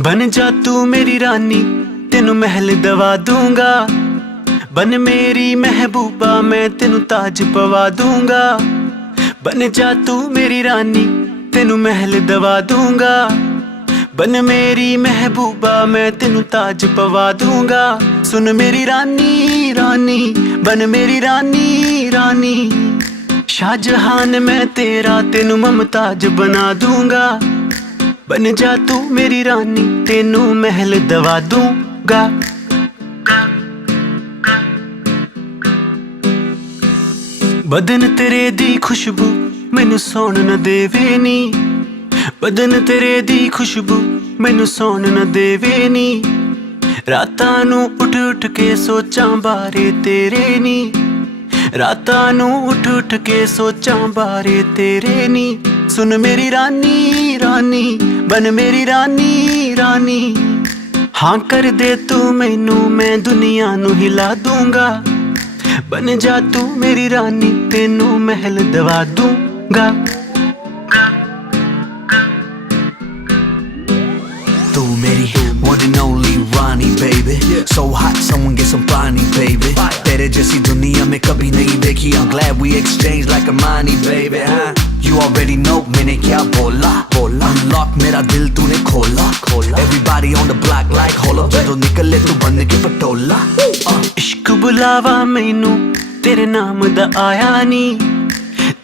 बन जा तू मेरी रानी, तेनू महल दवा दूंगा। बन मेरी महबूबा, मैं तेनू ताज पवा दूंगा। बन जा तू मेरी रानी, तेनू महल दवा दूंगा। बन मेरी महबूबा, मैं तेनू ताज पवा दूंगा। सुन मेरी रानी रानी, बन मेरी रानी रानी। शाहजहान मैं तेरा, तेनू मुमताज बना दूंगा। बन जा तू मेरी रानी, तेनू महल दवा दूंगा। बदन तेरे दी खुशबू मैनू सौण न देवे नी। बदन तेरे दी खुशबू मैनू सौण न देवे नी। रातां नू उठ उठ के सोचां बारे तेरे नी। रातां नू उठ उठ के सोचां बारे तेरे नी। सुन मेरी रानी रानी, बन मेरी रानी रानी। हाँ कर दे तू मैनू, मैं दुनिया नू हिला दूंगा। बन जा तू मेरी रानी, तेनू महल दवा दूंगा। तू मेरी one and only Rani baby, so hot someone get some पानी baby। तेरे जैसी दुनिया में कभी नहीं देखी, I'm glad we exchange like a money baby। You already know मैंने क्या बोला बोला, unlock मेरा दिल तूने खोला खोला। Everybody on the block like hold up, ਜਦੋਂ निकले तू बन के पटोला। इश्क बुलावा मैनू तेरे नाम दा आया नी।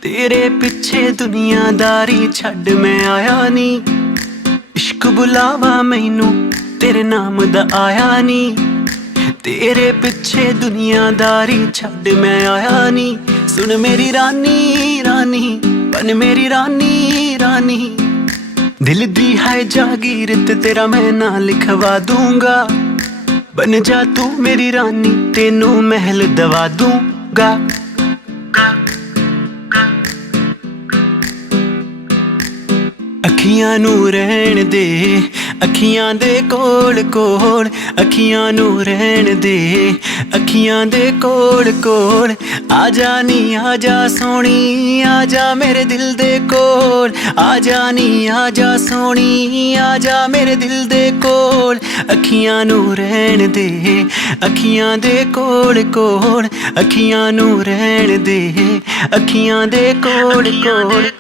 तेरे पिछे दुनियादारी छड्ड मैं आया नी। इश्क बुलावा मैनू तेरे नाम दा आया नी। तेरे पिछे दुनियादारी छड्ड मैं आया नी। सुन मेरी रानी रानी, बन मेरी रानी रानी। दिल दी है जागीर ते तेरा मैं ना लिखवा दूंगा। बन जा तू मेरी रानी, तेनू महल दवा दूंगा। अखियां नू रहन दे, अखियां दे कोल कोल। अखियां नू रहन दे, अखियां दे कोल कोल। आजा नी आजा सोनी, आजा मेरे दिल दे कोल। आजा नी आजा सोनी, आजा मेरे दिल दे कोल। अखियां नू रहन दे, अखियां दे कोल कोल। अखियां नू रहन दे, अखियां दे कोल कोल।